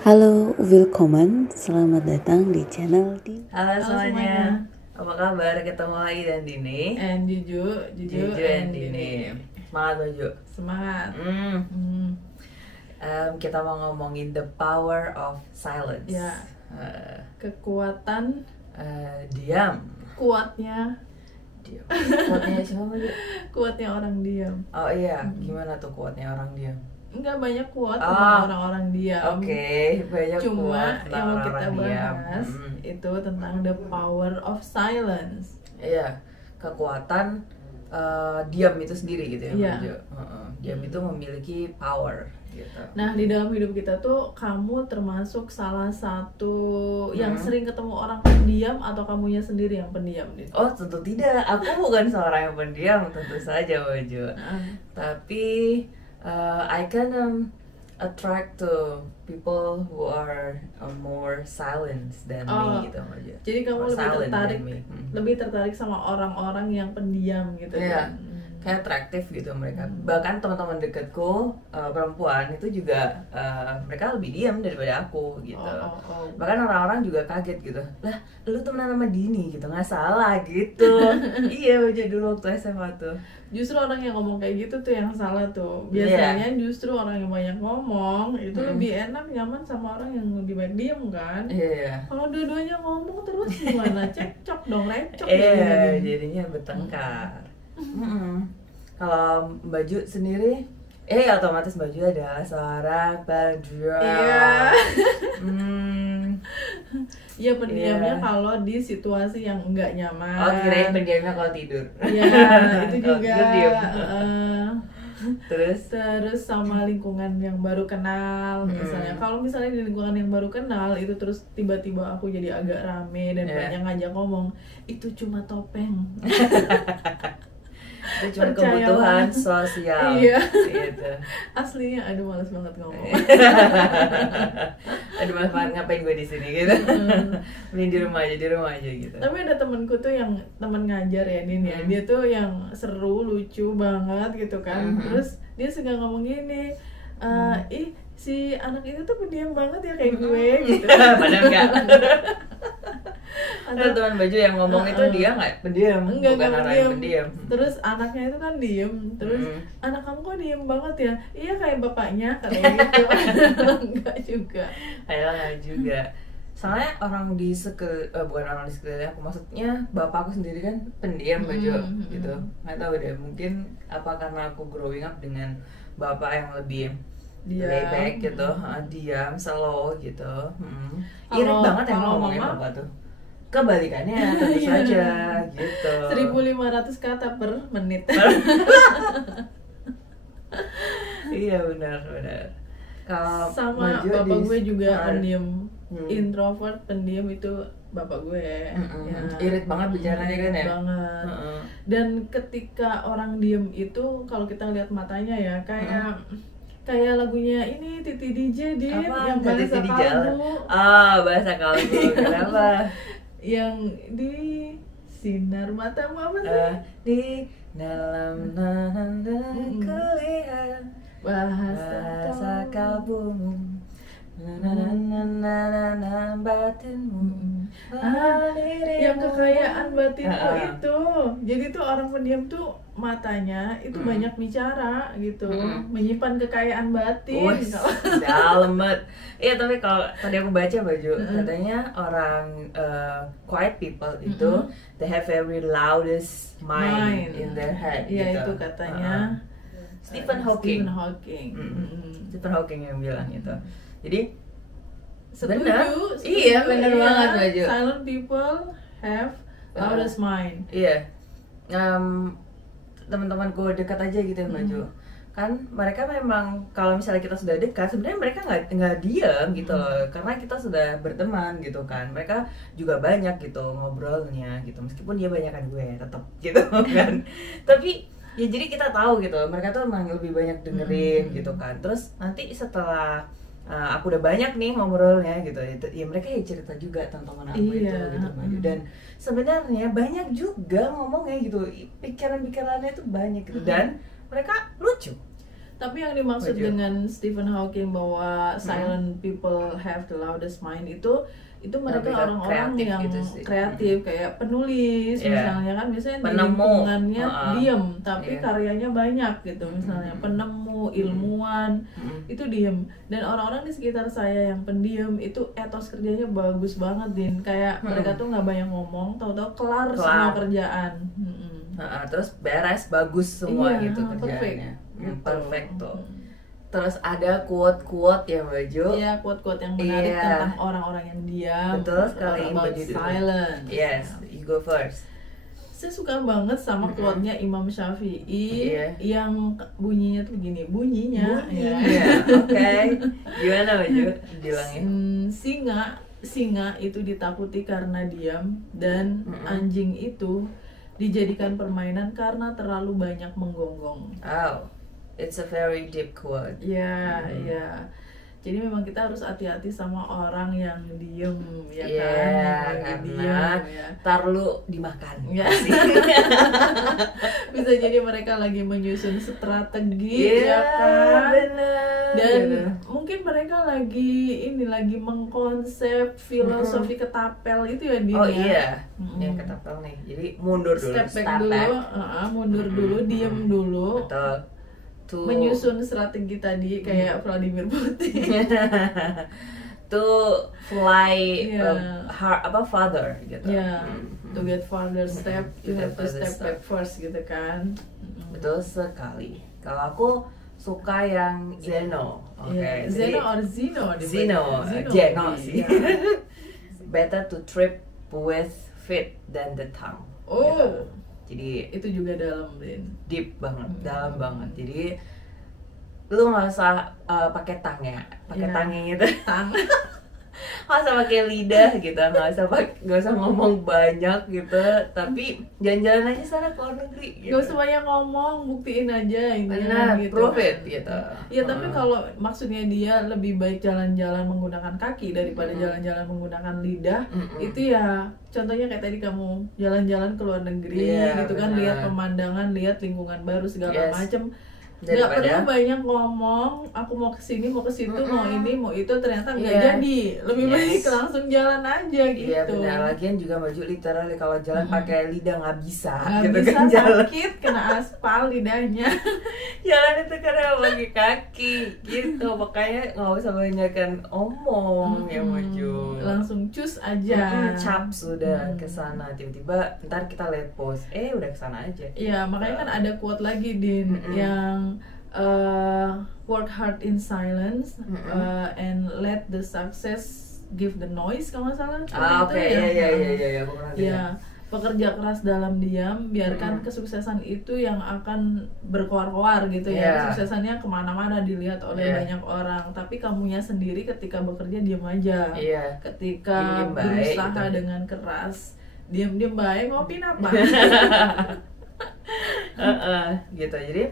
Halo, willkommen. Selamat datang di channel di Halo semuanya, apa kabar? Ketemu lagi dan Dini. And Juju and Dini. Semangat Baju. Semangat. Kita mau ngomongin the power of silence. Ya. Eh, Kekuatan diam. kuatnya Kuatnya siapa Baju? kuatnya orang diam. Oh iya, gimana tuh kuatnya orang diam? Enggak banyak kuat Ah. tentang orang-orang diam. Oke, banyak Cuma kuat yang tentang mau kita orang diam. bahas itu tentang the power of silence. Iya, kekuatan diam itu sendiri gitu ya, Iya. Baju. Diam itu memiliki power gitu. Nah, di dalam hidup kita tuh kamu termasuk salah satu yang sering ketemu orang pendiam atau kamunya sendiri yang pendiam gitu. Oh tentu tidak, aku bukan seorang yang pendiam tentu saja Baju. Tapi I can attract to people who are more silent than me gitu Baju. Jadi kamu Or lebih silent tertarik than me. lebih tertarik sama orang-orang yang pendiam gitu Iya. kan. Kayak atraktif gitu mereka. Bahkan teman-teman dekatku perempuan itu juga mereka lebih diam daripada aku gitu. Oh. Bahkan orang-orang juga kaget gitu. Lah, lu temenan sama Dini gitu, nggak salah gitu. Iya, Baju dulu waktu SMA tuh. Justru orang yang ngomong kayak gitu tuh yang salah tuh. Biasanya justru orang yang banyak ngomong itu lebih enak nyaman sama orang yang lebih baik diem kan. Iya. Kalau dua-duanya ngomong terus gimana? Cekcok dong, lecok Iya, deh. jadinya bertengkar. Kalau Baju sendiri, otomatis Baju adalah seorang pendiam. Iya. Iya Iya. pendiamnya kalau di situasi yang enggak nyaman. Oh, kirain pendiamnya kalau tidur. Iya, itu Kalau juga. tidur diem. Terus sama lingkungan yang baru kenal misalnya. Kalau misalnya di lingkungan yang baru kenal itu terus tiba-tiba aku jadi agak rame dan banyak ngajak ngomong, itu cuma topeng. Itu cuma Percayalah. kebutuhan sosial. Iya. Gitu. Aslinya aduh males banget ngomong. Aduh mas banget ngapain gue di sini gitu. Mending di rumah aja gitu. Tapi ada temenku tuh yang temen ngajar ya Din ya. Dia tuh yang seru, lucu banget gitu kan. Terus dia suka ngomong gini, ih si anak itu tuh pendiam banget ya kayak gue gitu. Padahal enggak. Ada teman Baju yang ngomong itu dia nggak pendiam, Enggak bukan orang yang pendiam. Terus anaknya itu kan diem. Terus anak kamu kok diem banget ya? Iya kayak bapaknya katanya gitu. Enggak juga. Kayaknya nggak juga. Soalnya orang di bukan orang di sekitar aku, maksudnya bapak aku sendiri kan pendiam Baju gitu. Nggak tahu deh, mungkin apa karena aku growing up dengan bapak yang lebih laid back gitu, diam, slow gitu. Irit banget yang kalau ngomongin mama, bapak tuh. Kebalikannya tentu saja gitu. 1.500 kata per menit. Iya benar. Kalau Sama Baju bapak gue juga pendiam, introvert, pendiam itu bapak gue. Ya, irit banget bicaranya kan ya. Banget. Dan ketika orang diem itu kalau kita lihat matanya ya kayak lagunya ini Titi DJ Din yang bahasa Titi di jalan. kalbu. Bahasa kalbu. Kenapa? Yang di sinar matamu apa sih? Di dalam kulihat bahasa kalbumu, batinmu, yang kekayaan batinku itu. Jadi tuh orang pendiam tuh matanya itu banyak bicara gitu, menyimpan kekayaan batin. Dalam banget. Iya, tapi kalau tadi aku baca Baju katanya orang quiet people itu they have very loudest mind in their head. Iya, gitu. itu katanya Stephen Hawking. Stephen Hawking yang bilang itu. Jadi Setuju. Iya, benar banget Baju. Silent people have loudest mind. Iya. Teman-temanku dekat aja gitu yang Baju. Kan mereka memang kalau misalnya kita sudah dekat sebenarnya mereka nggak diam gitu loh, karena kita sudah berteman gitu kan. Mereka juga banyak gitu ngobrolnya gitu, meskipun dia banyakan gue tetap gitu kan. Tapi ya jadi kita tahu gitu mereka tuh emang lebih banyak dengerin gitu kan. Terus nanti setelah aku udah banyak nih ngobrolnya gitu, ya mereka ya cerita juga tentang teman aku itu gitu Baju. Dan sebenarnya banyak juga ngomongnya gitu, pikiran-pikirannya itu banyak gitu, dan mereka lucu. Tapi yang dimaksud Maju. dengan Stephen Hawking bahwa silent people have the loudest mind itu mereka Lebih ke orang-orang kreatif yang gitu sih. kreatif, kayak penulis Iya. misalnya kan, biasanya di Penemu. lingkungannya Heeh. diem tapi Iya. karyanya banyak gitu, misalnya penemu, ilmuwan itu diem. Dan orang-orang di sekitar saya yang pendiam itu etos kerjanya bagus banget, Din. Kayak mereka tuh nggak banyak ngomong, tahu-tahu kelar semua kerjaan. Terus beres, bagus semua Iya, gitu perfect. kerjaannya. Gitu. Perfect tuh. Terus ada quote-quote ya Mbak Jo. Iya, quote-quote yang menarik Iya. tentang orang-orang yang diam. Betul sekali, about Mbak Ju. silence. Yes, you go first. Saya suka banget sama quote-nya Imam Syafi'i Iya. yang bunyinya tuh gini, bunyinya. Ya. Iya, oke. Gimana Mbak Jo bilangnya? Singa itu ditakuti karena diam, dan anjing itu dijadikan permainan karena terlalu banyak menggonggong. Oh, it's a very deep quote. Ya, ya. Jadi memang kita harus hati-hati sama orang yang diem, ya Iya, kan? Yang lagi karena diem, ya. ntar lu dimakan. Ya. Bisa jadi mereka lagi menyusun strategi, Iya, ya kan? benar. Dan Benar. mungkin mereka lagi mengkonsep filosofi ketapel itu ya, Din, Oh ya. iya, yang ketapel nih. Jadi mundur dulu, Step back dulu, mundur dulu, diem dulu, Betul. To menyusun strategi tadi kayak Vladimir Putin. to fly Iya. farther gitu. Ya, to get further step, you To have get to further step step. back first gitu kan. Betul sekali. Kalau aku suka yang Zeno. Oke. Iya. jadi- Zeno or Zeno? Zeno sih. Iya. Better to trip with feet than the tongue. Oh, Gitu. Jadi itu juga dalam, Din. deep banget, dalam banget. Jadi lu nggak usah pakai tang ya, pakai Iya. tangnya gitu. Tang. Nggak usah pakai lidah gitu, nggak usah ngomong banyak gitu. Tapi jalan-jalan aja sana ke luar negeri. Gitu. Gak usah banyak ngomong, buktiin aja Benar, intinya gitu. prove kan. it gitu. Ya tapi kalau maksudnya dia lebih baik jalan-jalan menggunakan kaki daripada jalan-jalan menggunakan lidah, itu ya contohnya kayak tadi kamu jalan-jalan ke luar negeri Iya, gitu kan, benar. lihat pemandangan, lihat lingkungan baru segala Yes. macem. Nggak Daripada- perlu banyak ngomong, aku mau kesini, mau ke situ, mau ini, mau itu, ternyata nggak Iya. jadi. Lebih Yes. baik langsung jalan aja gitu. Iya benar, lagian juga baju literally kalau jalan pakai lidah nggak bisa Nggak gitu bisa kan jalan. sakit, kena aspal lidahnya. Jalan itu karena pakai kaki gitu, makanya nggak usah banyakkan omong ya maju. Langsung cus aja. Cap sudah ke sana, tiba-tiba ntar kita lihat post, udah ke sana aja. Iya, makanya kan ada quote lagi, Din, yang work hard in silence and let the success give the noise, kalau nggak salah. Oke, iya, aku pernah Iya, pekerja keras dalam diam, biarkan kesuksesan itu yang akan berkoar-koar gitu ya. Iya. Kesuksesannya kemana-mana dilihat oleh Iya. banyak orang, tapi kamunya sendiri ketika bekerja diam aja. Iya. Ketika Diem-diem baik berusaha gitu. dengan keras, diam-diam baik, ngopi apa? Gitu, jadi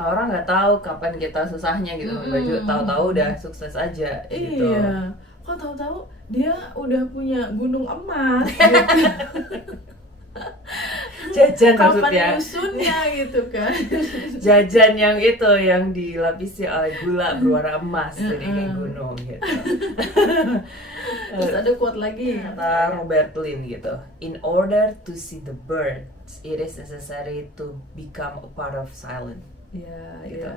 orang nggak tahu kapan kita susahnya gitu, baju tahu-tahu udah sukses aja gitu. Iya, kok tahu-tahu dia udah punya gunung emas. Gitu. Jajan Kapan maksudnya, nyusunnya gitu kan? jajan yang itu yang dilapisi oleh gula berwarna emas, jadi kayak gunung gitu. Terus ada quote lagi. Kata Robert Lin gitu, in order to see the birds, it is necessary to become a part of silence. Iya, Gitu. iya.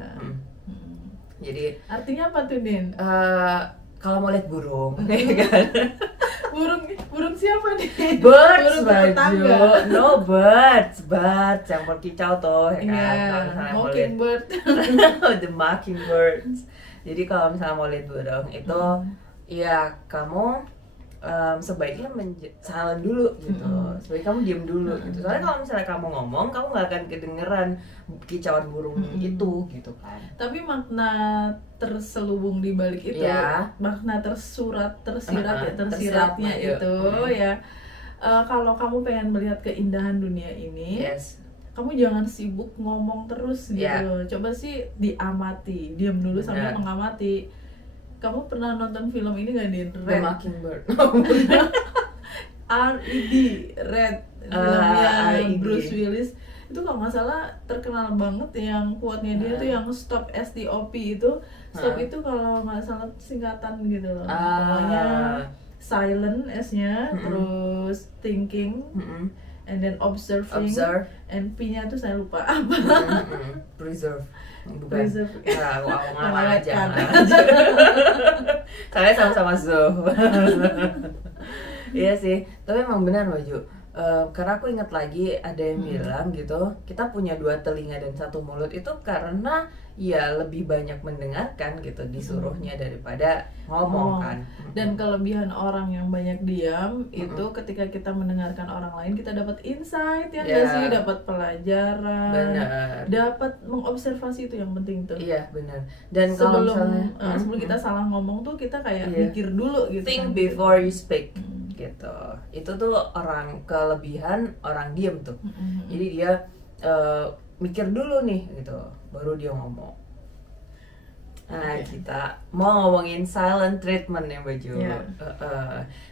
Jadi Artinya apa tuh, Din? kalau mau lihat burung, ya kan? Burung siapa nih? Birds Burung baju, tetangga. no birds yang berkicau tuh, ya kan? Iya, Kalau misalnya mau lihat mockingbird. the mockingbirds. Jadi kalau misalnya mau lihat burung itu, ya kamu sebaiknya silent dulu gitu. Sebaiknya kamu diam dulu gitu. Soalnya kalau misalnya kamu ngomong, kamu nggak akan kedengeran kicauan burung itu gitu kan. Tapi makna terselubung di balik itu, Iya. makna tersiratnya Tersiratnya, itu ya. Kalau kamu pengen melihat keindahan dunia ini, Yes. kamu jangan sibuk ngomong terus gitu. Iya. Coba sih diamati, diam dulu sambil Benar. mengamati. Kamu pernah nonton film ini nggak, Din? The Red. Mockingbird. R.E.D. Red. Filmnya R.E.D.. Bruce Willis. itu kalau nggak salah terkenal banget yang quote-nya dia tuh yang stop STOP itu. Stop itu kalau nggak salah singkatan gitu loh. Pokoknya silent S-nya, terus thinking, and then observing, and P-nya tuh saya lupa apa. Preserve. Bukan. Preserve. Nah, aku ngalamin aja. Melewatkan. Kalian sama-sama zo. Iya sih, tapi emang benar Baju. Karena aku ingat lagi ada yang bilang gitu, kita punya 2 telinga dan 1 mulut itu karena ya lebih banyak mendengarkan gitu disuruhnya daripada ngomong kan. Dan kelebihan orang yang banyak diam itu ketika kita mendengarkan orang lain kita dapat insight ya nggak sih, dapat pelajaran, benar, dapat mengobservasi, itu yang penting tuh. Iya benar. Dan kalau misalnya sebelum kita salah ngomong tuh kita kayak mikir dulu gitu. Think before you speak. Gitu. Itu tuh kelebihan orang diem tuh. Jadi dia mikir dulu nih gitu, baru dia ngomong. Nah, kita mau ngomongin silent treatment ya Baju.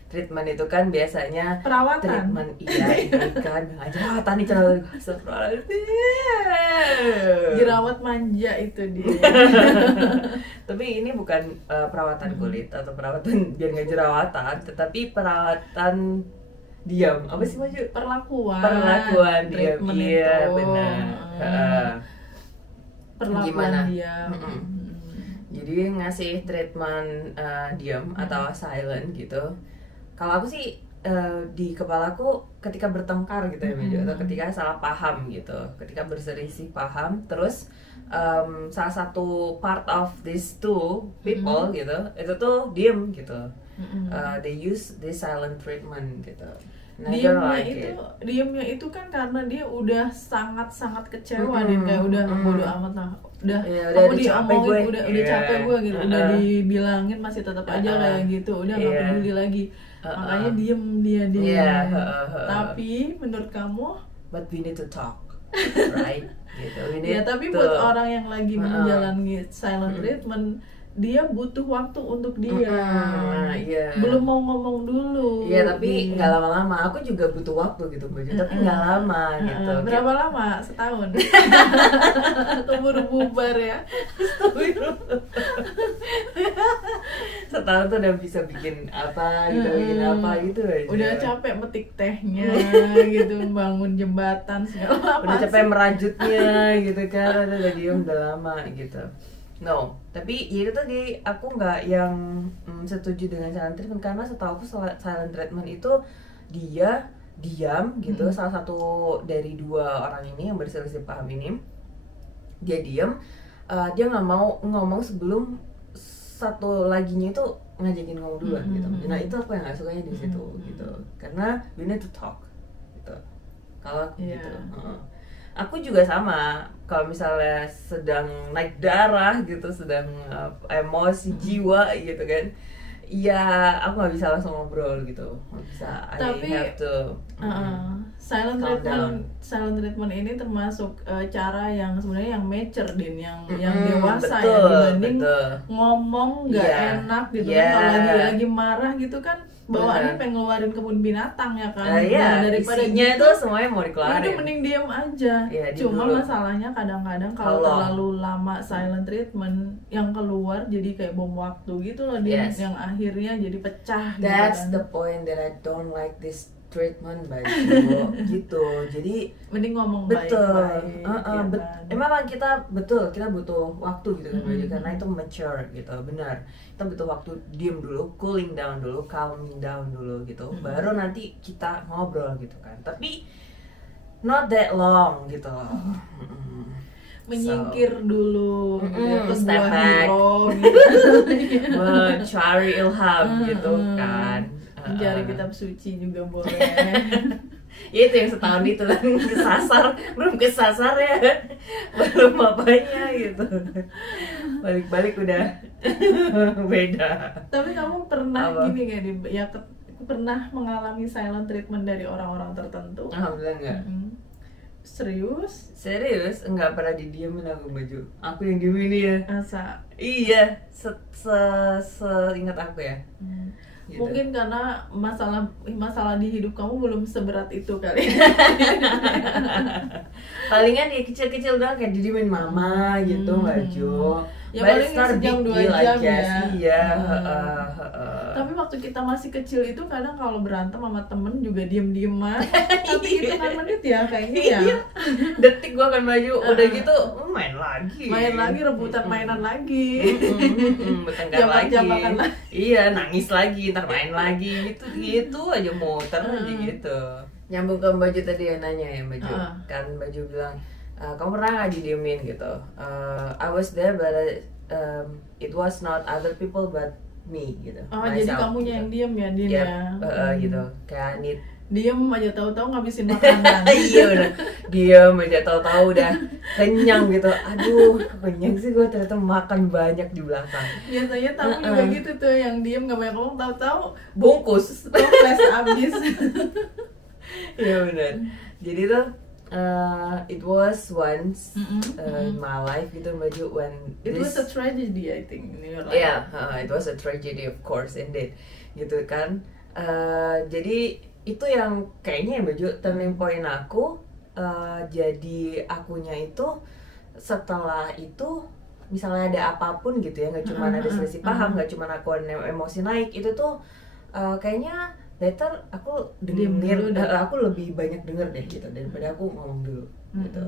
Treatment itu kan biasanya perawatan. Treatment ini kan jerawatan nih jerawat manja itu dia. Tapi ini bukan perawatan kulit atau perawatan biar nggak jerawatan, tetapi perawatan diam. Apa sih Baju? Perlakuan diam. Iya benar. Perlakuan diam. Jadi ngasih treatment diam atau silent gitu. Kalau aku sih di kepalaku ketika bertengkar gitu ya Baju, atau ketika salah paham gitu, ketika berselisih paham, terus salah satu part of these two people gitu, itu tuh diem gitu. They use this silent treatment gitu. Diemnya itu kan karena dia udah sangat kecewa dan kayak udah bodo amat lah, udah kamu diomongin, udah capek gue gitu, udah dibilangin masih tetap aja kayak gitu, udah nggak peduli lagi, makanya dia. Tapi menurut kamu, but we need to talk, right? Gitu. Ya tapi buat orang yang lagi menjalani silent treatment, dia butuh waktu untuk dia, belum mau ngomong dulu. Iya tapi nggak lama-lama. Aku juga butuh waktu gitu Baju, tapi nggak lama gitu. Berapa lama? Setahun? Keburu bubar ya. Setahun tuh udah bisa bikin apa gitu aja. Udah capek metik tehnya gitu, bangun jembatan segala udah capek merajutnya gitu kan, udah diem udah lama gitu. No, tapi ya itu tadi aku nggak yang setuju dengan silent treatment, karena setahu aku silent treatment itu dia diam gitu. Salah satu dari 2 orang ini yang berselisih paham ini, dia diam, dia nggak mau ngomong sebelum satu laginya itu ngajakin ngomong duluan gitu. Nah itu aku yang nggak sukanya di situ gitu, karena we need to talk gitu. Kalau aku gitu. Aku juga sama, kalau misalnya sedang naik darah gitu, sedang emosi jiwa gitu kan, ya aku nggak bisa langsung ngobrol gitu, nggak bisa. Tapi, I have to silent treatment ini termasuk cara yang sebenarnya yang mature yang dewasa, ya, dibanding ngomong nggak enak gitu kan, kalau lagi marah gitu kan, bawaannya pengen ngeluarin kebun binatang ya kan. Daripada isinya gitu, itu semuanya mau dikeluarin. Udah mending diam aja. Cuma masalahnya kadang-kadang kalau terlalu lama silent treatment, yang keluar jadi kayak bom waktu gitu loh, dia yang akhirnya jadi pecah. That's gitu kan. The point that I don't like this treatment Baju gitu. Jadi mending ngomong baik-baik. Emang kita butuh waktu gitu kan Baju, karena itu mature gitu, benar. Kita butuh waktu diem dulu, cooling down dulu, calming down dulu gitu, baru nanti kita ngobrol gitu kan. Tapi not that long gitu loh. Menyingkir dulu, step back, mencari ilham gitu kan. Mencari kitab suci juga boleh. Ya itu yang setahun itu kan belum kesasar ya, belum apanya gitu, balik-balik udah beda. Tapi kamu pernah gini gak ya, pernah mengalami silent treatment dari orang-orang tertentu? Alhamdulillah enggak. Serius enggak pernah didiemin aku Baju. Aku yang diemin ya. Asa? Iya, seingat aku ya. gitu. Mungkin karena masalah di hidup kamu belum seberat itu kali. Palingan ya kecil-kecil doang kayak didiemin mama gitu Mbak Jo. Ya But paling it's not a sejam big 2 deal, I jam guess. ya. Iya. Tapi waktu kita masih kecil itu kadang kalau berantem sama temen juga diem-dieman. Tapi itu kan menit ya kayaknya ya. Detik gua akan maju, udah gitu main lagi. Main lagi, rebutan mainan lagi. Bertengkar lagi. Jambak-jambakan lagi. Iya, nangis lagi, ntar main lagi gitu aja muter aja gitu. Nyambung ke Mbak Jo tadi yang nanya ya Mbak Jo. Kan Mbak Jo bilang, kamu pernah nggak didiemin gitu? I was there but it was not other people but me gitu. Jadi kamunya yang diem ya, Din ya. Gitu. Kayak Anit. Diem aja tahu-tahu ngabisin makanan. Iya udah diem aja tahu-tahu udah kenyang gitu. Aduh kenyang sih gue, ternyata makan banyak di belakang. Biasanya tamu juga gitu tuh, yang diem gak banyak ngomong, tahu-tahu Bungkus. toples abis. Iya benar. Jadi tuh it was once in my life gitu Mbak Jo, when It was a tragedy I think in your life. Yeah, it was a tragedy of course indeed. Gitu kan. Jadi itu yang kayaknya ya Mbak Jo turning point aku. Jadi akunya itu setelah itu misalnya ada apapun gitu ya, nggak cuma ada selisih paham, nggak cuma aku emosi naik, itu tuh kayaknya later aku denger, aku lebih banyak denger deh gitu daripada aku ngomong dulu gitu.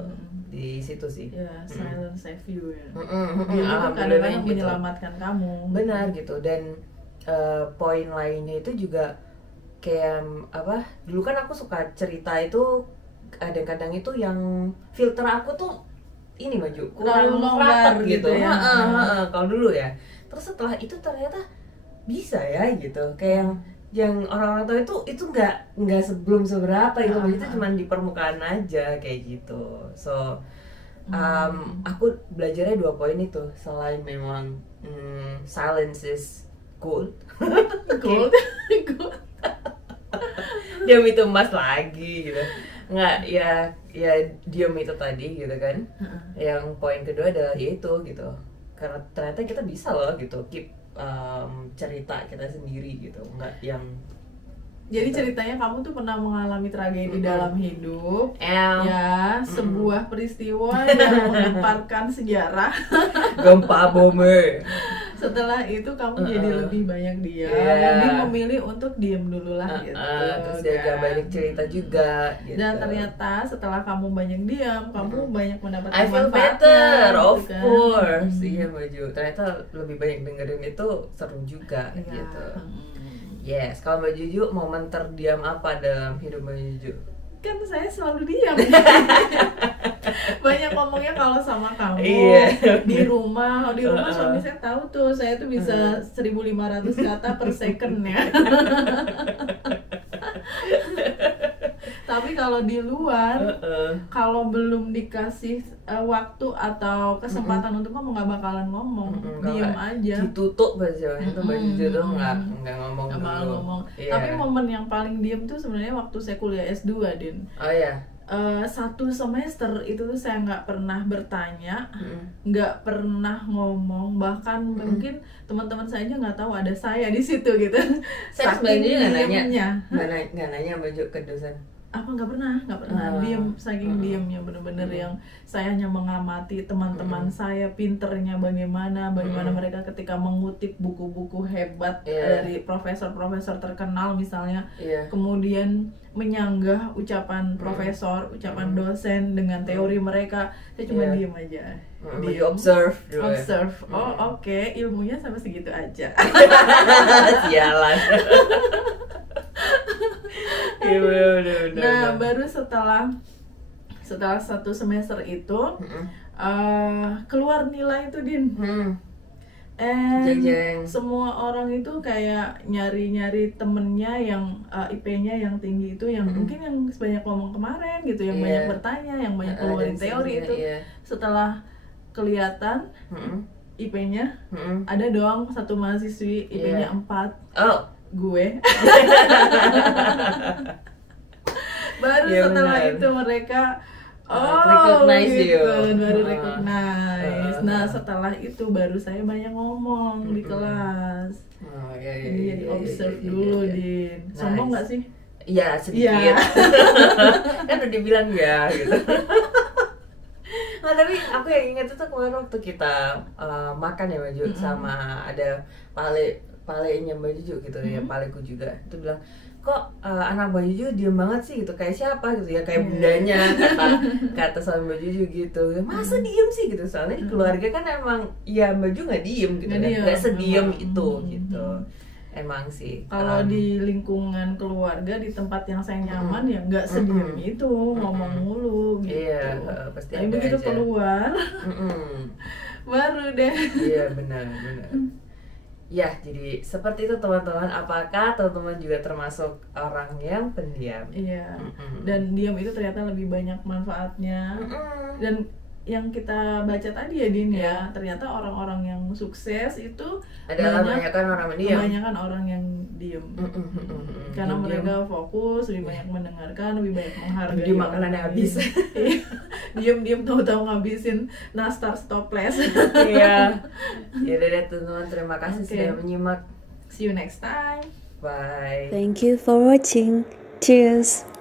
Di situ sih. Ya, silence save you ya. Alhamdulillah Kadang-kadang gitu. menyelamatkan kamu. Benar gitu. Dan poin lainnya itu juga kayak apa? Dulu kan aku suka cerita itu kadang-kadang itu yang filter aku tuh ini maju kurang rapat gitu ya. Kalau dulu ya. Terus setelah itu ternyata bisa ya gitu. Kayak yang orang-orang tahu itu nggak sebelum seberapa itu cuma di permukaan aja kayak gitu. So aku belajarnya 2 poin itu. Selain memang silence is gold. Gold. Diam itu emas lagi gitu. Nggak ya diam itu tadi gitu kan. Yang poin kedua adalah yaitu gitu. Karena ternyata kita bisa loh gitu keep cerita kita sendiri gitu, nggak yang jadi ceritanya kamu tuh pernah mengalami tragedi dalam hidup, ya sebuah peristiwa yang menggemparkan sejarah. Gempa bumi. Setelah itu kamu jadi lebih banyak diam, lebih memilih untuk diam dulu lah gitu. Terus jaga banyak cerita juga. Gitu. Dan ternyata setelah kamu banyak diam, kamu banyak mendapatkan I feel manfaatnya, better, gitu of kan. course. Iya Maju. Ternyata lebih banyak dengerin itu seru juga gitu. Yes, kalau Mbak Juju momen terdiam apa dalam hidup Mbak Juju? Kan saya selalu diam. Banyak ngomongnya kalau sama kamu. Di rumah suami saya tahu tuh, saya tuh bisa 1.500 kata per second ya. Tapi kalau di luar, kalau belum dikasih waktu atau kesempatan untuk ngomong, nggak bakalan ngomong, diam aja. Ditutup aja, itu Mbak Juju tuh nggak ngomong dulu. Tapi momen yang paling diam tuh sebenarnya waktu saya kuliah S2, Din. Oh ya. 1 semester itu tuh saya nggak pernah bertanya, nggak pernah ngomong, bahkan mungkin teman-teman saya aja nggak tahu ada saya di situ gitu. Saya saking diamnya. diamnya. Nggak nanya Mbak ke dosen. Apa nggak pernah diam, saking diamnya bener-bener yang saya hanya mengamati teman-teman saya pinternya bagaimana mereka ketika mengutip buku-buku hebat dari profesor-profesor terkenal misalnya, kemudian menyanggah ucapan profesor, ucapan dosen dengan teori mereka. Saya cuma diam aja. Observe. Oh oke, ilmunya sampai segitu aja. Sialan. Nah, baru setelah 1 semester itu keluar nilai itu, Din. Semua orang itu kayak nyari-nyari temennya yang IP-nya yang tinggi itu, yang mungkin yang banyak ngomong kemarin gitu, yang banyak bertanya, yang banyak keluarin teori itu. Setelah kelihatan IP-nya, ada dong 1 mahasiswi IP-nya 4. Gue. Baru setelah itu mereka recognize gitu, you. baru recognize. Nah setelah itu baru saya banyak ngomong di kelas. Oh iya iya. Jadi iya, iya, observe iya, dulu, iya. Din. Sombong nggak sih? Iya sedikit. Iya. Kan udah dibilang ya gitu. Nah tapi aku yang ingat itu kemarin waktu kita makan ya Mbak Ju, sama ada palenya Mbak Juju gitu ya, paleku juga itu bilang kok anak Mbak Juju diem banget sih gitu, kayak siapa gitu ya, kayak bundanya kata sama Mbak Juju gitu, masa diem sih gitu, soalnya di keluarga kan emang ya Mbak Juju nggak diem gitu, nggak sediem itu gitu. Emang sih kalau di lingkungan keluarga, di tempat yang saya nyaman ya nggak sediem itu, ngomong mulu gitu. Iya, pasti tapi ada begitu aja. keluar baru deh. Iya benar. Ya jadi seperti itu teman-teman. Apakah teman-teman juga termasuk orang yang pendiam? Iya. Dan diam itu ternyata lebih banyak manfaatnya. Dan yang kita baca tadi ya Din ya, ternyata orang-orang yang sukses itu Adalah kebanyakan orang pendiam. kebanyakan orang yang diem. Karena Diam-diam. mereka fokus, lebih banyak mendengarkan, lebih banyak menghargai. Di makanannya orang habis. lain. Diam-diam tahu-tahu ngabisin nastar stopless. Iya. Ya udah deh teman-teman, terima kasih Oke. sudah menyimak. See you next time. Bye. Thank you for watching. Cheers.